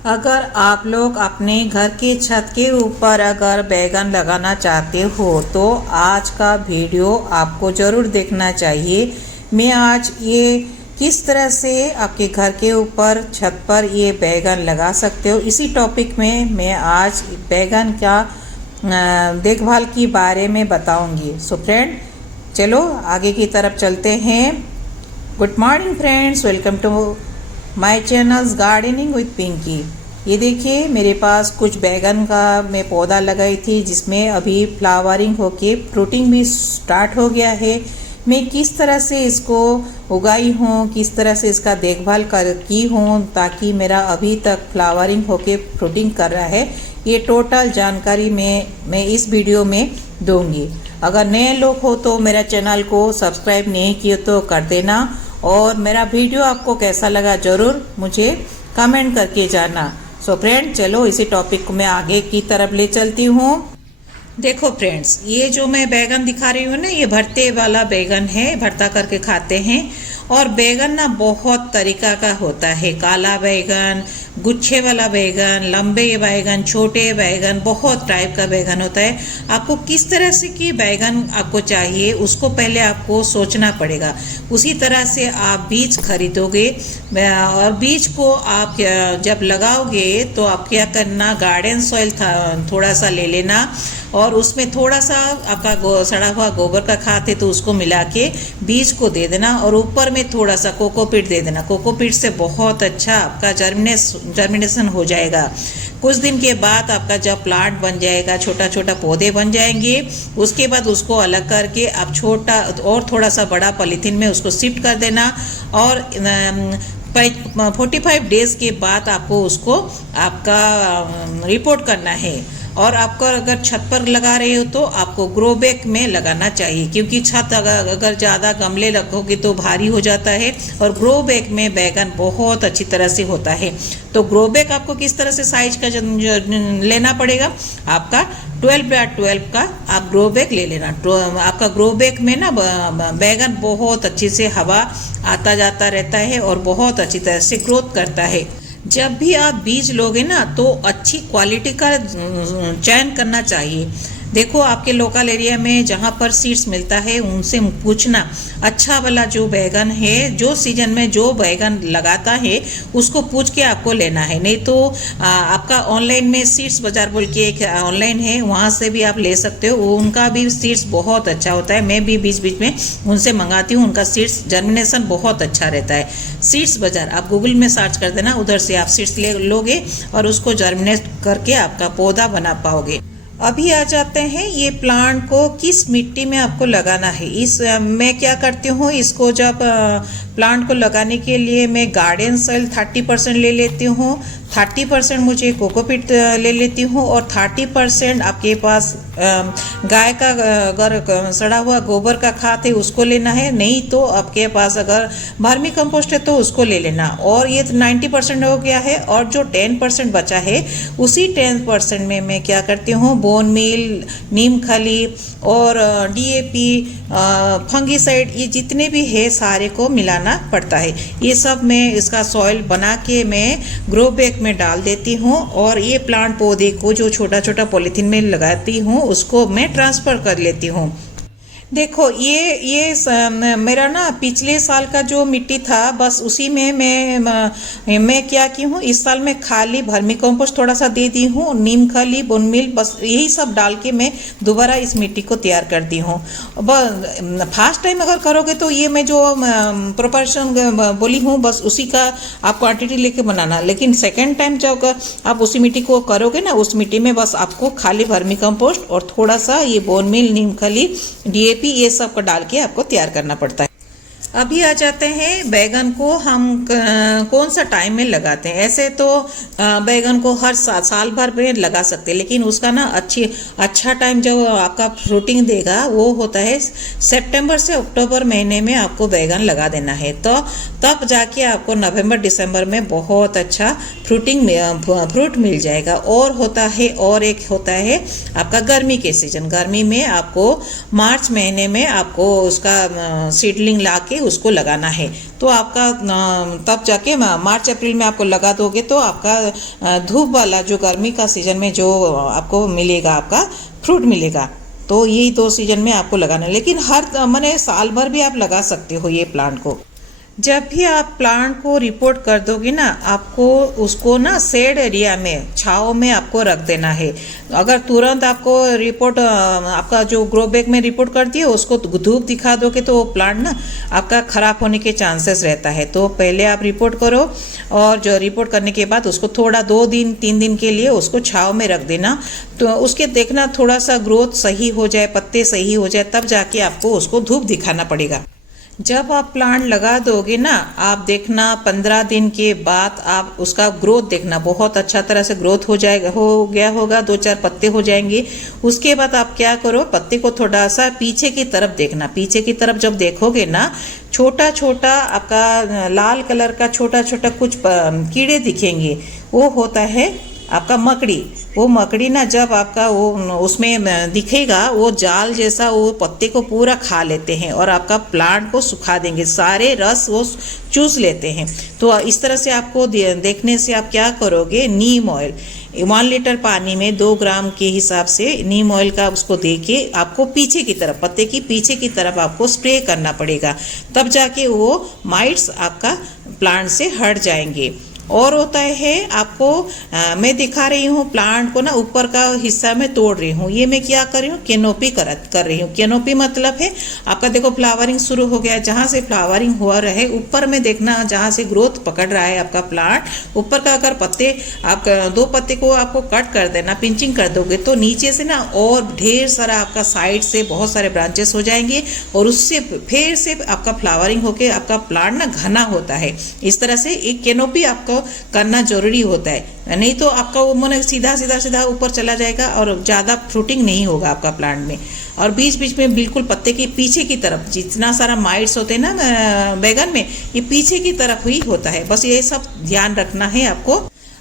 अगर आप लोग अपने घर की छत के ऊपर अगर बैगन लगाना चाहते हो तो आज का वीडियो आपको ज़रूर देखना चाहिए। मैं आज ये किस तरह से आपके घर के ऊपर छत पर ये बैगन लगा सकते हो, इसी टॉपिक में मैं आज बैगन का देखभाल के बारे में बताऊंगी। सो फ्रेंड, चलो आगे की तरफ चलते हैं। Good morning friends, welcome to my channels gardening with Pinky. ये देखिए मेरे पास कुछ बैगन का मैं पौधा लगाई थी जिसमें अभी फ्लावरिंग होके फ्रूटिंग भी स्टार्ट हो गया है। मैं किस तरह से इसको उगाई हूँ, किस तरह से इसका देखभाल की हूँ ताकि मेरा अभी तक फ्लावरिंग होके फ्रूटिंग कर रहा है, ये टोटल जानकारी मैं इस वीडियो में दूंगी। अगर नए लोग हो तो मेरा चैनल को सब्सक्राइब नहीं किए तो कर देना, और मेरा वीडियो आपको कैसा लगा ज़रूर मुझे कमेंट करके जाना। सो फ्रेंड, चलो इसी टॉपिक को मैं आगे की तरफ ले चलती हूँ। देखो फ्रेंड्स, ये जो मैं बैगन दिखा रही हूँ ना, ये भरते वाला बैगन है, भरता करके खाते हैं। और बैगन ना बहुत तरीका का होता है, काला बैगन, गुच्छे वाला बैगन, लंबे बैगन, छोटे बैगन, बहुत टाइप का बैगन होता है। आपको किस तरह से कि बैगन आपको चाहिए उसको पहले आपको सोचना पड़ेगा। उसी तरह से आप बीज खरीदोगे और बीज को आप जब लगाओगे तो आप क्या करना, गार्डन सॉइल थोड़ा सा ले लेना और उसमें थोड़ा सा आपका सड़ा हुआ गोबर का खाद है तो उसको मिला के बीज को दे देना, और ऊपर में थोड़ा सा कोकोपीट दे देना। कोकोपीट से बहुत अच्छा आपका जर्मिनेशन हो जाएगा। कुछ दिन के बाद आपका जब प्लांट बन जाएगा, छोटा छोटा पौधे बन जाएंगे, उसके बाद उसको अलग करके आप छोटा और थोड़ा सा बड़ा पॉलीथीन में उसको शिफ्ट कर देना, और 45 डेज के बाद आपको उसको आपका रिपोर्ट करना है। और आपको अगर छत पर लगा रहे हो तो आपको ग्रो बैग में लगाना चाहिए, क्योंकि छत अगर ज़्यादा गमले रखोगे तो भारी हो जाता है, और ग्रो बैग में बैगन बहुत अच्छी तरह से होता है। तो ग्रो बैग आपको किस तरह से साइज का लेना पड़ेगा, आपका 12x12 का आप ग्रो बैग ले लेना। आपका ग्रो बैग में ना बैगन बहुत अच्छे से हवा आता जाता रहता है और बहुत अच्छी तरह से ग्रोथ करता है। जब भी आप बीज लोगे ना तो अच्छी क्वालिटी का चयन करना चाहिए। देखो आपके लोकल एरिया में जहाँ पर सीड्स मिलता है उनसे पूछना, अच्छा वाला जो बैगन है, जो सीजन में जो बैगन लगाता है उसको पूछ के आपको लेना है। नहीं तो आपका ऑनलाइन में सीड्स बाजार बोल के एक ऑनलाइन है, वहाँ से भी आप ले सकते हो। उनका भी सीड्स बहुत अच्छा होता है, मैं भी बीच बीच में उनसे मंगाती हूँ। उनका सीड्स जर्मिनेशन बहुत अच्छा रहता है। सीड्स बाजार आप गूगल में सर्च कर देना, उधर से आप सीड्स ले लोगे और उसको जर्मिनेट करके आपका पौधा बना पाओगे। अभी आ जाते हैं ये प्लांट को किस मिट्टी में आपको लगाना है। मैं क्या करती हूँ, इसको जब प्लांट को लगाने के लिए मैं गार्डन सॉइल 30% ले लेती हूँ, 30% मुझे कोकोपीट ले लेती हूँ, और 30% आपके पास गाय का अगर सड़ा हुआ गोबर का खाद है उसको लेना है। नहीं तो आपके पास अगर वर्मी कंपोस्ट है तो उसको ले लेना। और ये 90% हो गया है, और जो 10% बचा है उसी 10% में मैं क्या करती हूँ, बोन मील, नीम खली और DAP, फंगीसाइड, ये जितने भी है सारे को मिलाना पड़ता है। ये सब मैं इसका सॉइल बना के मैं ग्रो बैग में डाल देती हूँ, और ये प्लांट पौधे को जो छोटा छोटा पॉलीथीन में लगाती हूँ उसको मैं ट्रांसफ़र कर लेती हूँ। देखो ये मेरा ना पिछले साल का जो मिट्टी था बस उसी में मैं क्या की हूँ, इस साल मैं खाली वर्मी कंपोस्ट थोड़ा सा दे दी हूँ, नीम खली, बोन मील, बस यही सब डाल के मैं दोबारा इस मिट्टी को तैयार कर दी हूँ। फर्स्ट टाइम अगर करोगे तो ये मैं जो प्रोपोर्शन बोली हूँ बस उसी का आप क्वांटिटी लेके बनाना। लेकिन सेकेंड टाइम जब आप उसी मिट्टी को करोगे ना, उस मिट्टी में बस आपको खाली वर्मी कंपोस्ट और थोड़ा सा ये बोन मील, नीम खली, DAP, ये सब को डाल के आपको तैयार करना पड़ता है। अभी आ जाते हैं बैगन को हम कौन सा टाइम में लगाते हैं। ऐसे तो बैगन को हर साल भर में लगा सकते हैं, लेकिन उसका ना अच्छा टाइम जो आपका फ्रूटिंग देगा वो होता है सितंबर से अक्टूबर महीने में आपको बैगन लगा देना है। तो तब जाके आपको नवंबर दिसंबर में बहुत अच्छा फ्रूट मिल जाएगा। और होता है, और एक होता है आपका गर्मी के सीजन। गर्मी में आपको मार्च महीने में आपको उसका सीडलिंग ला के उसको लगाना है। तो आपका तब जाके मार्च अप्रैल में आपको लगा दोगे तो आपका धूप वाला जो गर्मी का सीजन में जो आपको मिलेगा, आपका फ्रूट मिलेगा। तो यही 2 सीजन में आपको लगाना है, लेकिन हर माने साल भर भी आप लगा सकते हो ये प्लांट को। जब भी आप प्लांट को रिपोर्ट कर दोगे ना, आपको उसको ना शेड एरिया में, छाँव में आपको रख देना है। अगर तुरंत आपको रिपोर्ट आपका जो ग्रो बैग में रिपोर्ट कर दिए उसको धूप दिखा दोगे तो वो प्लांट ना आपका ख़राब होने के चांसेस रहता है। तो पहले आप रिपोर्ट करो और जो रिपोर्ट करने के बाद उसको थोड़ा 2 दिन 3 दिन के लिए उसको छाँव में रख देना। तो उसके देखना थोड़ा सा ग्रोथ सही हो जाए, पत्ते सही हो जाए, तब जाके आपको उसको धूप दिखाना पड़ेगा। जब आप प्लांट लगा दोगे ना, आप देखना 15 दिन के बाद आप उसका ग्रोथ देखना, बहुत अच्छा तरह से ग्रोथ हो गया होगा, 2-4 पत्ते हो जाएंगे। उसके बाद आप क्या करो, पत्ते को थोड़ा सा पीछे की तरफ देखना। पीछे की तरफ जब देखोगे ना, छोटा छोटा आपका लाल कलर का छोटा छोटा कुछ कीड़े दिखेंगे, वो होता है आपका मकड़ी। वो मकड़ी ना जब आपका वो उसमें दिखेगा, वो जाल जैसा वो पत्ते को पूरा खा लेते हैं और आपका प्लांट को सुखा देंगे, सारे रस वो चूस लेते हैं। तो इस तरह से आपको देखने से आप क्या करोगे, नीम ऑयल 1 लीटर पानी में 2 ग्राम के हिसाब से नीम ऑयल का उसको दे के आपको पीछे की तरफ, पत्ते की पीछे की तरफ आपको स्प्रे करना पड़ेगा। तब जाके वो माइट्स आपका प्लांट से हट जाएंगे। और होता है आपको मैं दिखा रही हूँ प्लांट को ना, ऊपर का हिस्सा में तोड़ रही हूँ। ये मैं क्या कर रही हूँ, कैनोपी कर रही हूँ। कैनोपी मतलब है आपका देखो फ्लावरिंग शुरू हो गया, जहाँ से फ्लावरिंग हुआ रहे ऊपर में देखना, जहाँ से ग्रोथ पकड़ रहा है आपका प्लांट, ऊपर का अगर पत्ते आप 2 पत्ते को आपको कट कर देना, पिंचिंग कर दोगे तो नीचे से ना और ढेर सारा आपका साइड से बहुत सारे ब्रांचेस हो जाएंगे और उससे फिर से आपका फ्लावरिंग होके आपका प्लांट ना घना होता है। इस तरह से एक कैनोपी आपको करना जरूरी होता है, नहीं तो आपका वो मन सीधा ऊपर चला जाएगा और ज़्यादा फ्रूटिंग नहीं होगा आपका प्लांट में। और बीच बीच में बिल्कुल पत्ते के पीछे की तरफ जितना सारा माइट्स होते हैं ना बैगन में, ये पीछे की तरफ ही होता है। बस ये सब ध्यान रखना है आपको।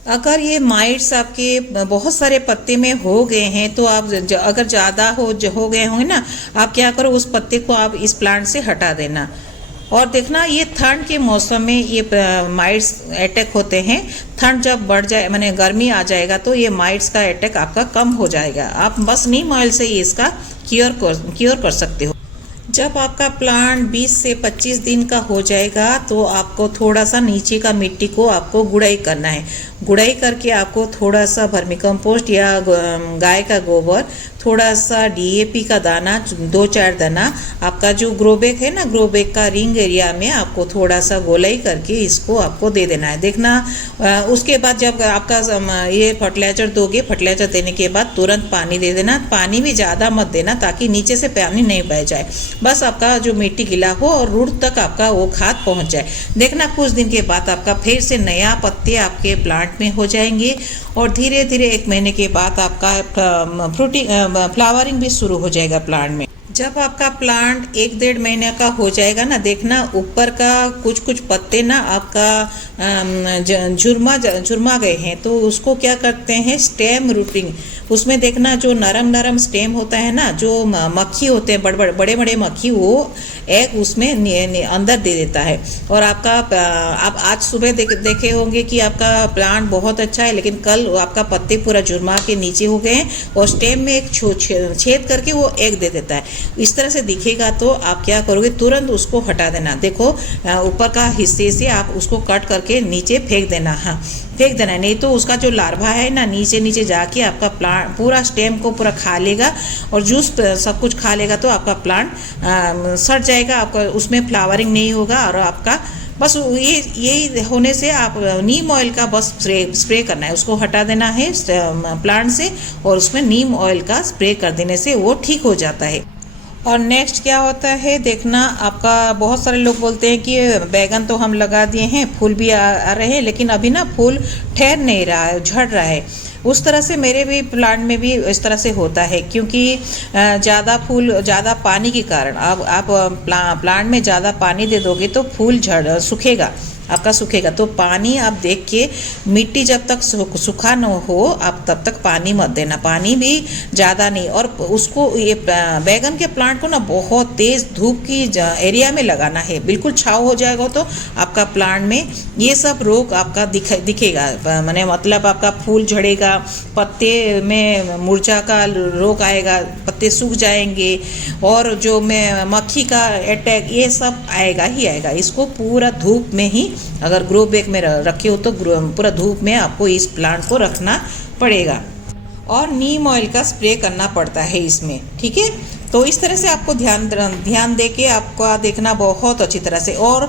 अगर ये माइट्स आपके बहुत सारे पत्ते में हो गए हैं तो आप अगर ज़्यादा हो गए होंगे ना, आप क्या करो, उस पत्ते को आप इस प्लांट से हटा देना। और देखना ये ठंड के मौसम में ये माइट्स अटैक होते हैं। ठंड जब बढ़ जाए, माने गर्मी आ जाएगा, तो ये माइट्स का अटैक आपका कम हो जाएगा। आप बस नीम ऑयल से ही इसका क्योर कर सकते हो। जब आपका प्लांट 20 से 25 दिन का हो जाएगा तो आपको थोड़ा सा नीचे का मिट्टी को आपको गुड़ाई करना है। गुड़ाई करके आपको थोड़ा सा वर्मी कंपोस्ट या गाय का गोबर, थोड़ा सा DAP का दाना, 2-4 दाना, आपका जो ग्रो बैग है ना, ग्रो बैग का रिंग एरिया में आपको थोड़ा सा गोलाई करके इसको आपको दे देना है। देखना उसके बाद जब आपका ये फर्टिलाइजर दोगे, फर्टिलाइजर देने के बाद तुरंत पानी दे देना। पानी भी ज़्यादा मत देना ताकि नीचे से पानी नहीं बह जाए, बस आपका जो मिट्टी गीला हो और रूट तक आपका वो खाद पहुंच जाए। देखना कुछ दिन के बाद आपका फिर से नया पत्ते आपके प्लांट में हो जाएंगे और धीरे धीरे 1 महीने के बाद आपका फ्लावरिंग भी शुरू हो जाएगा प्लांट में। जब आपका प्लांट 1-1.5 महीने का हो जाएगा ना, देखना ऊपर का कुछ पत्ते ना आपका झुरमा गए हैं, तो उसको क्या करते हैं, स्टेम रूटिंग। उसमें देखना जो नरम स्टेम होता है ना, जो मक्खी होते हैं, बड़े मक्खी, वो एग उसमें अंदर दे देता है। और आपका आप आज सुबह देखे होंगे कि आपका प्लांट बहुत अच्छा है, लेकिन कल आपका पत्ते पूरा झुरमा के नीचे हो गए हैं और स्टेम में एक छेद करके वो एग दे देता है। इस तरह से दिखेगा तो आप क्या करोगे, तुरंत उसको हटा देना। देखो ऊपर का हिस्से से आप उसको कट करके नीचे फेंक देना। हाँ, फेंक देना है, नहीं तो उसका जो लार्वा है ना नीचे जाके आपका प्लांट पूरा स्टेम को पूरा खा लेगा और जूस सब कुछ खा लेगा, तो आपका प्लांट सड़ जाएगा, आपका उसमें फ्लावरिंग नहीं होगा। और आपका बस ये होने से आप नीम ऑयल का बस स्प्रे करना है, उसको हटा देना है प्लांट से और उसमें नीम ऑयल का स्प्रे कर देने से वो ठीक हो जाता है। और नेक्स्ट क्या होता है, देखना आपका बहुत सारे लोग बोलते हैं कि बैगन तो हम लगा दिए हैं, फूल भी आ रहे हैं, लेकिन अभी ना फूल ठहर नहीं रहा है, झड़ रहा है। उस तरह से मेरे भी प्लांट में भी इस तरह से होता है, क्योंकि ज़्यादा पानी के कारण आप प्लांट में ज़्यादा पानी दे दोगे तो फूल सूखेगा। आपका सूखेगा। तो पानी आप देख के, मिट्टी जब तक सूखा न हो आप तब तक पानी मत देना, पानी भी ज़्यादा नहीं। और उसको ये बैगन के प्लांट को ना बहुत तेज़ धूप की एरिया में लगाना है, बिल्कुल छाँव हो जाएगा तो आपका प्लांट में ये सब रोग आपका दिखेगा, मैंने मतलब आपका फूल झड़ेगा, पत्ते में मुरझा का रोग आएगा, पत्ते सूख जाएंगे, और जो में मक्खी का अटैक ये सब आएगा ही आएगा। इसको पूरा धूप में ही, अगर ग्रो बैग में रखे हो तो पूरा धूप में आपको इस प्लांट को रखना पड़ेगा। और नीम ऑयल का स्प्रे करना पड़ता है इसमें, ठीक है। तो इस तरह से आपको ध्यान दे के आपका देखना बहुत अच्छी तरह से। और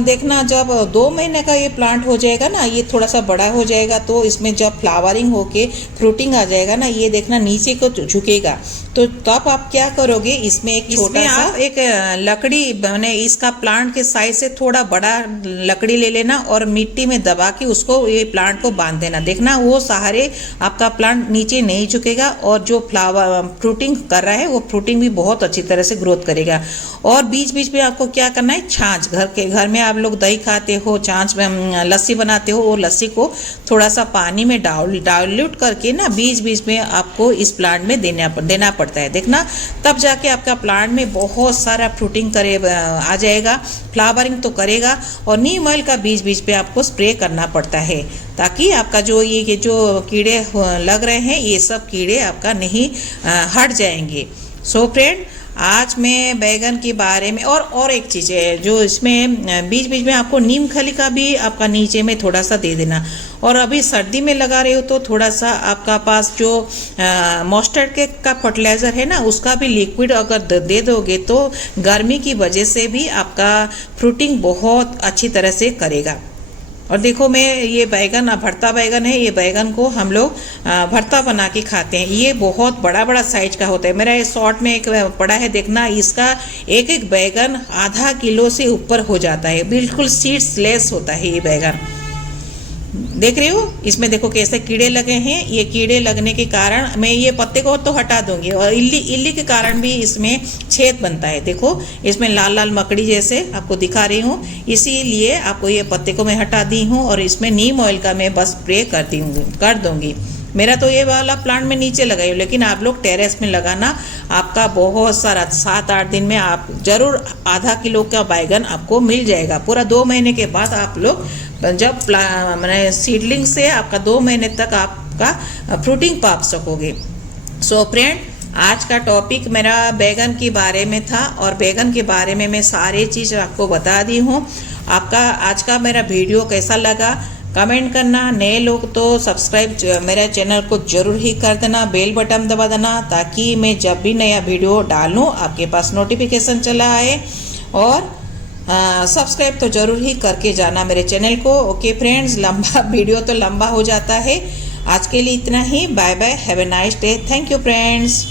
देखना जब 2 महीने का ये प्लांट हो जाएगा ना, ये थोड़ा सा बड़ा हो जाएगा, तो इसमें जब फ्लावरिंग होके फ्रूटिंग आ जाएगा ना, ये देखना नीचे को झुकेगा। तो तब आप क्या करोगे, इसमें एक छोटा सा एक लकड़ी, मैंने इसका प्लांट के साइज से थोड़ा बड़ा लकड़ी ले लेना और मिट्टी में दबा के उसको ये प्लांट को बांध देना। देखना वो सहारे आपका प्लांट नीचे नहीं झुकेगा, और जो फ्लावर फ्रूटिंग कर रहा है वो फ्रूटिंग भी बहुत अच्छी तरह से ग्रोथ करेगा। और बीच बीच में आपको क्या करना है, छाछ, घर में आप लोग दही खाते हो, छाछ में लस्सी बनाते हो, वो लस्सी को थोड़ा सा पानी में डाइल्यूट करके ना बीच बीच में आपको इस प्लांट में देना पड़ता है। देखना तब जाके आपका प्लांट में बहुत सारा फ्रूटिंग आ जाएगा, फ्लावरिंग तो करेगा। और नीम ऑयल का बीच बीच पे आपको स्प्रे करना पड़ता है, ताकि आपका जो ये जो कीड़े लग रहे हैं ये सब कीड़े आपका नहीं हट जाएंगे। सो फ्रेंड, आज मैं बैगन के बारे में और एक चीज़ है जो इसमें बीच बीच में आपको नीम खली का भी आपका नीचे में थोड़ा सा दे देना। और अभी सर्दी में लगा रहे हो तो थोड़ा सा आपका पास जो मस्टर्ड के का फर्टिलाइज़र है ना, उसका भी लिक्विड अगर दे दोगे तो गर्मी की वजह से भी आपका फ्रूटिंग बहुत अच्छी तरह से करेगा। और देखो मैं ये बैगन भरता बैगन है, ये बैगन को हम लोग भरता बना के खाते हैं। ये बहुत बड़ा बड़ा साइज का होता है। मेरा ये शॉर्ट में एक पड़ा है, देखना इसका एक बैगन आधा किलो से ऊपर हो जाता है, बिल्कुल सीड्सलेस होता है ये बैगन। देख रहे हो इसमें, देखो कैसे कीड़े लगे हैं। ये कीड़े लगने के कारण मैं ये पत्ते को तो हटा दूंगी, और इल्ली के कारण भी इसमें छेद बनता है। देखो इसमें लाल लाल मकड़ी जैसे आपको दिखा रही हूँ, इसीलिए आपको ये पत्ते को मैं हटा दी हूँ। और इसमें नीम ऑयल का मैं बस स्प्रे कर दूंगी। मेरा तो ये वाला प्लांट में नीचे लगाई हूँ, लेकिन आप लोग टेरेस में लगाना, आपका बहुत सारा 7-8 दिन में आप जरूर आधा किलो का बैगन आपको मिल जाएगा। पूरा 2 महीने के बाद आप लोग जब मैंने सीडलिंग से आपका 2 महीने तक आपका फ्रूटिंग पा सकोगे। सो फ्रेंड, आज का टॉपिक मेरा बैगन के बारे में था, और बैगन के बारे में मैं सारी चीज़ आपको बता दी हूँ। आपका आज का मेरा वीडियो कैसा लगा कमेंट करना। नए लोग तो सब्सक्राइब मेरे चैनल को जरूर ही कर देना, बेल बटन दबा देना, ताकि मैं जब भी नया वीडियो डालूँ आपके पास नोटिफिकेशन चला आए। और सब्सक्राइब तो जरूर ही करके जाना मेरे चैनल को। ओके फ्रेंड्स, लंबा वीडियो तो लंबा हो जाता है। आज के लिए इतना ही। Bye bye, have a nice day. Thank you friends.